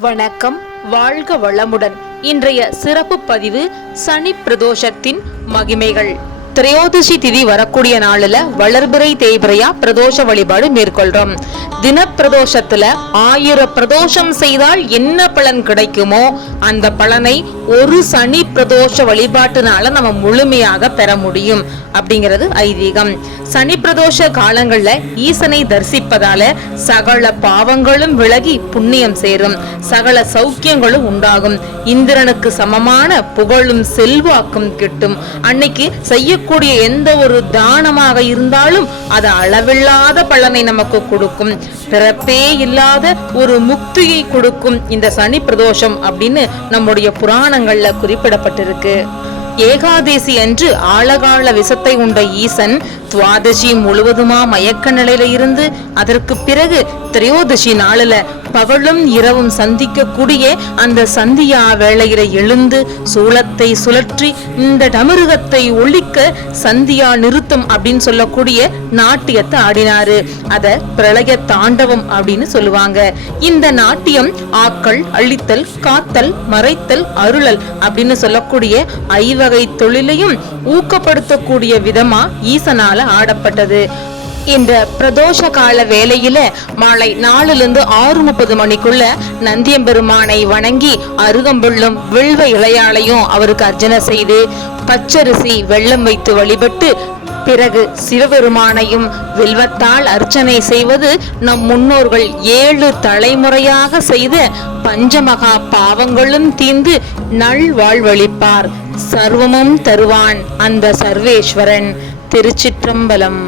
வணக்கம் வாழ்க வளமுடன். இன்றைய சிறப்பு பதிவு சனி பிரதோஷத்தின் மகிமைகள். திரையோதசி திதி வரக்கூடிய நாளுல வளர்பிறை தேய்பிரையா பிரதோஷ வழிபாடு மேற்கொள்றோம். தின பிரதோஷத்துல ஆயிர பிரதோஷம் செய்தால் என்ன பலன் கிடைக்குமோ அந்த பலனை ஒரு சனி பிரதோஷ வழிபாட்டுனால நம்ம முழுமையாக பெற முடியும் அப்படிங்கிறது ஐதீகம். சனி பிரதோஷ காலங்கள்ல ஈசனை தரிசிப்பதால சகல பாவங்களும் விலகி புண்ணியம் சேரும். சகல சௌக்கியங்களும் உண்டாகும். இந்திரனுக்கு சமமான புகழும் செல்வாக்கும் கிட்டும். அன்னைக்கு செய்ய செய்யக்கூடிய எந்த ஒரு தானமாக இருந்தாலும் அது அளவில்லாத பலனை நமக்கு கொடுக்கும். பிறப்பே இல்லாத ஒரு முக்தியை கொடுக்கும் இந்த சனி பிரதோஷம் அப்படின்னு நம்முடைய புராணங்கள்ல குறிப்பிடப்பட்டிருக்கு. ஏகாதேசி அன்று ஆழகால விஷத்தை உண்ட ஈசன் துவாதசி முழுவதுமா மயக்க நிலையில இருந்து அதற்கு பிறகு திரையோதசி நாளில் பகலும் இரவும் சந்திக்கக்கூடிய அந்த சந்தியா வேளையில எழுந்து சூளத்தை சுழற்றி இந்த டமருகத்தை ஒழிக்க சந்தியா நிறுத்தம் அப்படின்னு சொல்லக்கூடிய நாட்டியத்தை ஆடினாரு. அத பிரளய தாண்டவம் அப்படின்னு சொல்லுவாங்க. இந்த நாட்டியம் ஆக்கள் அழித்தல் காத்தல் மறைத்தல் அருளல் அப்படின்னு சொல்லக்கூடிய ஐவ வகை தொழிலையும் ஊக்கப்படுத்தக்கூடிய விதமா ஈசனால ஆடப்பட்டது. இந்த பிரதோஷ கால வேலையில மாலை நாலுல இருந்து ஆறு முப்பது மணிக்குள்ள நந்தியம்பெருமானை வணங்கி அருகம்புள்ளும் வில்வ இலையாலையும் அவருக்கு அர்ச்சனை செய்து பச்சரிசி வெள்ளம் வைத்து வழிபட்டு பிறகு சிவபெருமானையும் வில்வத்தால் அர்ச்சனை செய்வது நம் முன்னோர்கள் ஏழு தலைமுறையாக செய்த பஞ்சமகா பாவங்களும் தீர்ந்து நல்வாழ்வளிப்பார். சர்வமும் தருவான் அந்த சர்வேஸ்வரன். திருச்சிற்றம்பலம்.